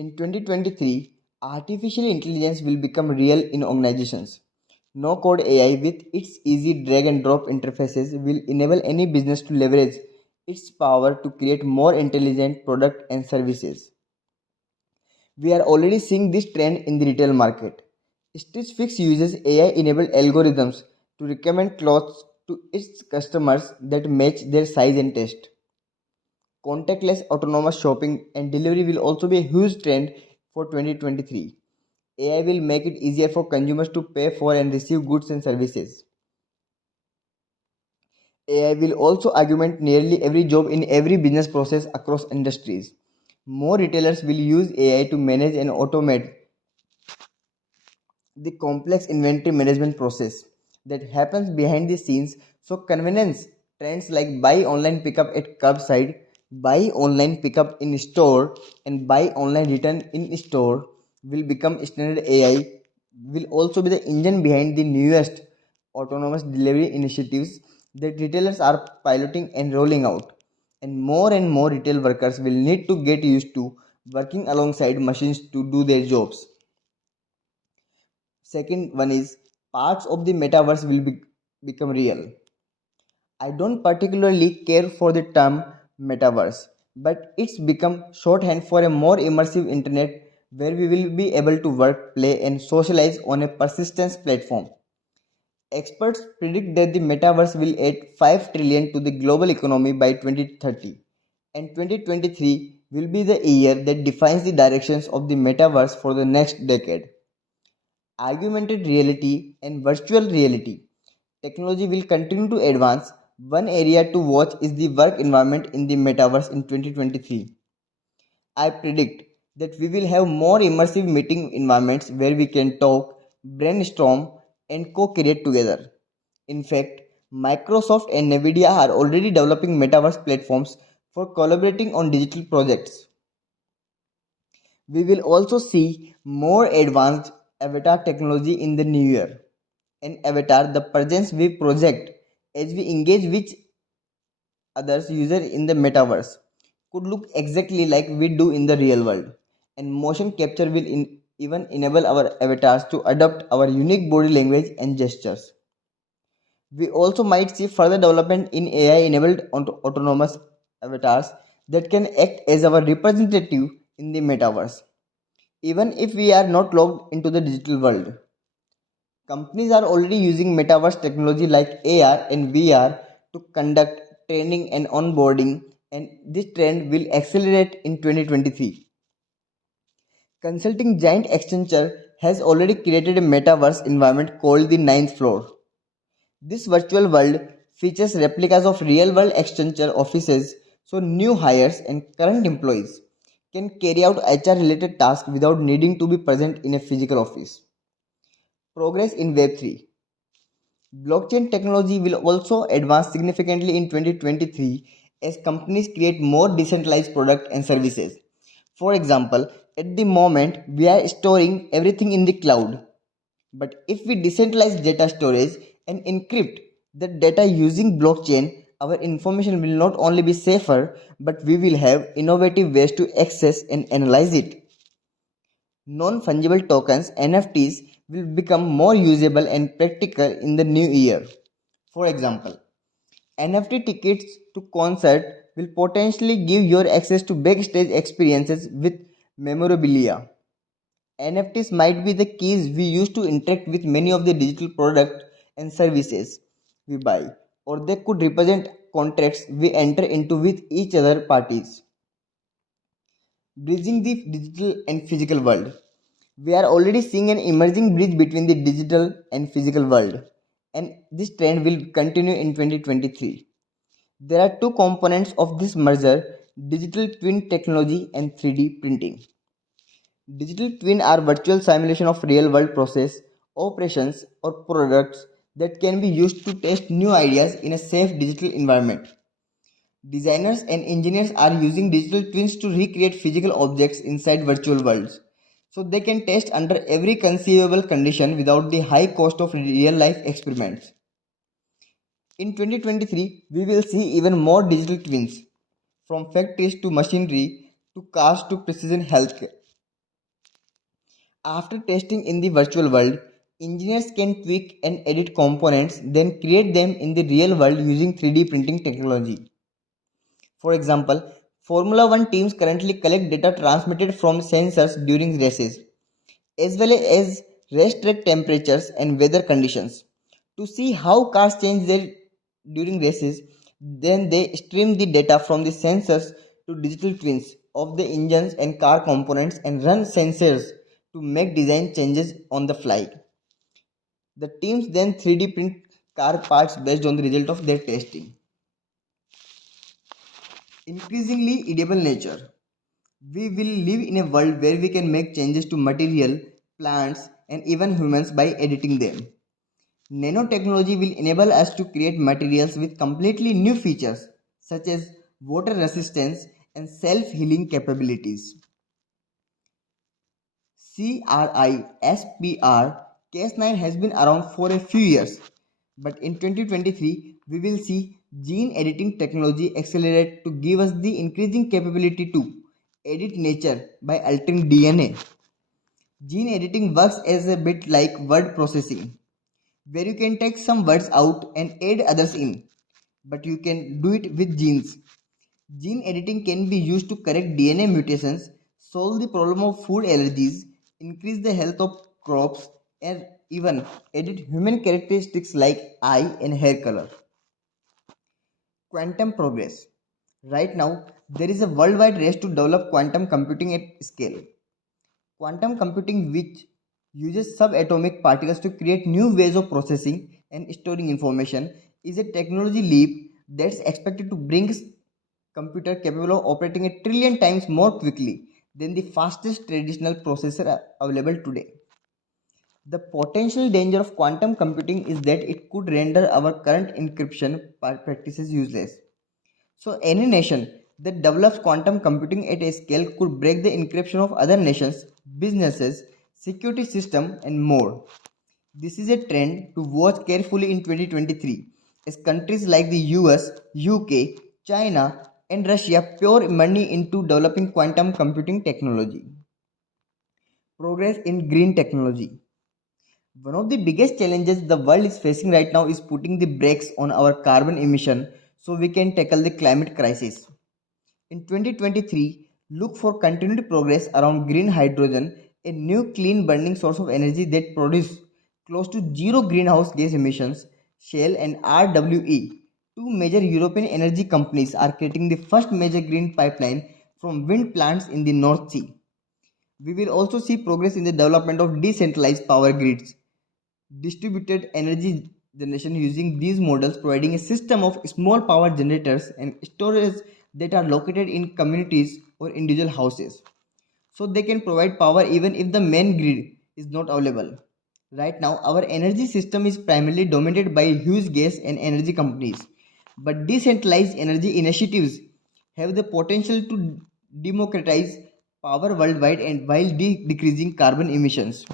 In 2023, artificial intelligence will become real in organizations. No code AI with its easy drag and drop interfaces will enable any business to leverage its power to create more intelligent products and services. We are already seeing this trend in the retail market. Stitch Fix uses AI enabled algorithms to recommend clothes to its customers that match their size and taste. Contactless autonomous shopping and delivery will also be a huge trend for 2023. AI will make it easier for consumers to pay for and receive goods and services. AI will also augment nearly every job in every business process across industries. More retailers will use AI to manage and automate the complex inventory management process that happens behind the scenes. So convenience trends like buy online pickup at curbside, buy online pickup in store, and buy online return in store will become standard. AI will also be the engine behind the newest autonomous delivery initiatives that retailers are piloting and rolling out, and more retail workers will need to get used to working alongside machines to do their jobs. Second one is parts of the metaverse will become real. I don't particularly care for the term metaverse, but it's become shorthand for a more immersive internet where we will be able to work, play, and socialize on a persistence platform. Experts predict that the metaverse will add 5 trillion to the global economy by 2030, and 2023 will be the year that defines the directions of the metaverse for the next decade. Augmented reality and virtual reality technology will continue to advance. One area to watch is the work environment in the metaverse in 2023. I predict that we will have more immersive meeting environments where we can talk, brainstorm, and co create together. In fact, Microsoft and Nvidia are already developing metaverse platforms for collaborating on digital projects. We will also see more advanced avatar technology in the new year. An avatar, the presence we project as we engage with others users in the metaverse, could look exactly like we do in the real world. And motion capture will even enable our avatars to adopt our unique body language and gestures. We also might see further development in AI enabled autonomous avatars that can act as our representative in the metaverse, even if we are not logged into the digital world. Companies are already using metaverse technology like AR and VR to conduct training and onboarding, and this trend will accelerate in 2023. Consulting giant Accenture has already created a metaverse environment called the ninth floor. This virtual world features replicas of real world Accenture offices so new hires and current employees can carry out HR related tasks without needing to be present in a physical office. Progress in Web3. Blockchain technology will also advance significantly in 2023 as companies create more decentralized products and services. For example, at the moment we are storing everything in the cloud, but if we decentralize data storage and encrypt the data using blockchain, our information will not only be safer, but we will have innovative ways to access and analyze it. Non fungible tokens (NFTs) will become more usable and practical in the new year. For example, NFT tickets to concert will potentially give you access to backstage experiences with memorabilia. NFTs might be the keys we use to interact with many of the digital products and services we buy, or they could represent contracts we enter into with each other parties. Bridging the digital and physical world. We are already seeing an emerging bridge between the digital and physical world, and this trend will continue in 2023. There are two components of this merger: digital twin technology and 3D printing. Digital twin are virtual simulation of real world process, operations, or products that can be used to test new ideas in a safe digital environment. Designers and engineers are using digital twins to recreate physical objects inside virtual worlds, so they can test under every conceivable condition without the high cost of real life experiments. In 2023, we will see even more digital twins, from factories to machinery to cars to precision healthcare. After testing in the virtual world, engineers can tweak and edit components, then create them in the real world using 3D printing technology. For example, Formula One teams currently collect data transmitted from sensors during races, as well as racetrack temperatures and weather conditions. To see how cars change during races, then they stream the data from the sensors to digital twins of the engines and car components and run sensors to make design changes on the fly. The teams then 3D print car parts based on the result of their testing. Increasingly edible nature. We will live in a world where we can make changes to material, plants, and even humans by editing them. Nanotechnology will enable us to create materials with completely new features such as water resistance and self-healing capabilities. CRISPR Cas9 has been around for a few years, but in 2023 we will see gene editing technology accelerate to give us the increasing capability to edit nature by altering DNA. Gene editing works as a bit like word processing, where you can take some words out and add others in, but you can do it with genes. Gene editing can be used to correct DNA mutations, solve the problem of food allergies, increase the health of crops, and even edit human characteristics like eye and hair color. Quantum progress. Right now, there is a worldwide race to develop quantum computing at scale. Quantum computing, which uses subatomic particles to create new ways of processing and storing information, is a technology leap that's expected to bring computer capable of operating a trillion times more quickly than the fastest traditional processor available today. The potential danger of quantum computing is that it could render our current encryption practices useless. So, any nation that develops quantum computing at a scale could break the encryption of other nations, businesses, security system, and more. This is a trend to watch carefully in 2023 as countries like the US, UK, China, and Russia pour money into developing quantum computing technology. Progress in green technology. One of the biggest challenges the world is facing right now is putting the brakes on our carbon emission so we can tackle the climate crisis. In 2023, look for continued progress around green hydrogen, a new clean burning source of energy that produces close to zero greenhouse gas emissions. Shell and RWE, two major European energy companies, are creating the first major green pipeline from wind plants in the North Sea. We will also see progress in the development of decentralized power grids, distributed energy generation using these models, providing a system of small power generators and storage that are located in communities or individual houses, so they can provide power even if the main grid is not available. Right now, our energy system is primarily dominated by huge gas and energy companies, but decentralized energy initiatives have the potential to democratize power worldwide and while decreasing carbon emissions.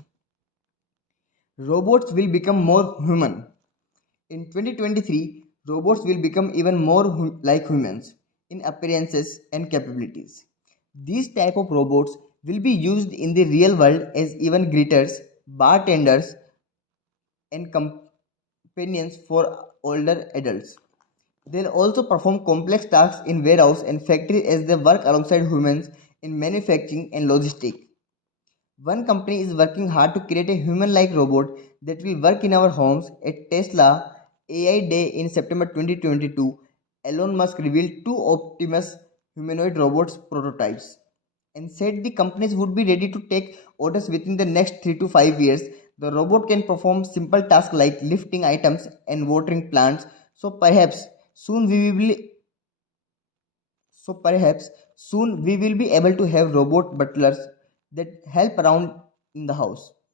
Robots will become more human. In 2023, robots will become even more like humans in appearances and capabilities. These type of robots will be used in the real world as even greeters, bartenders, and companions for older adults. They'll also perform complex tasks in warehouse and factories as they work alongside humans in manufacturing and logistics. One company is working hard to create a human-like robot that will work in our homes. At Tesla AI Day in September 2022, Elon Musk revealed two Optimus humanoid robots prototypes and said the companies would be ready to take orders within the next 3 to 5 years. The robot can perform simple tasks like lifting items and watering plants. So soon we will be perhaps soon we will be able to have robot butlers that help around in the house.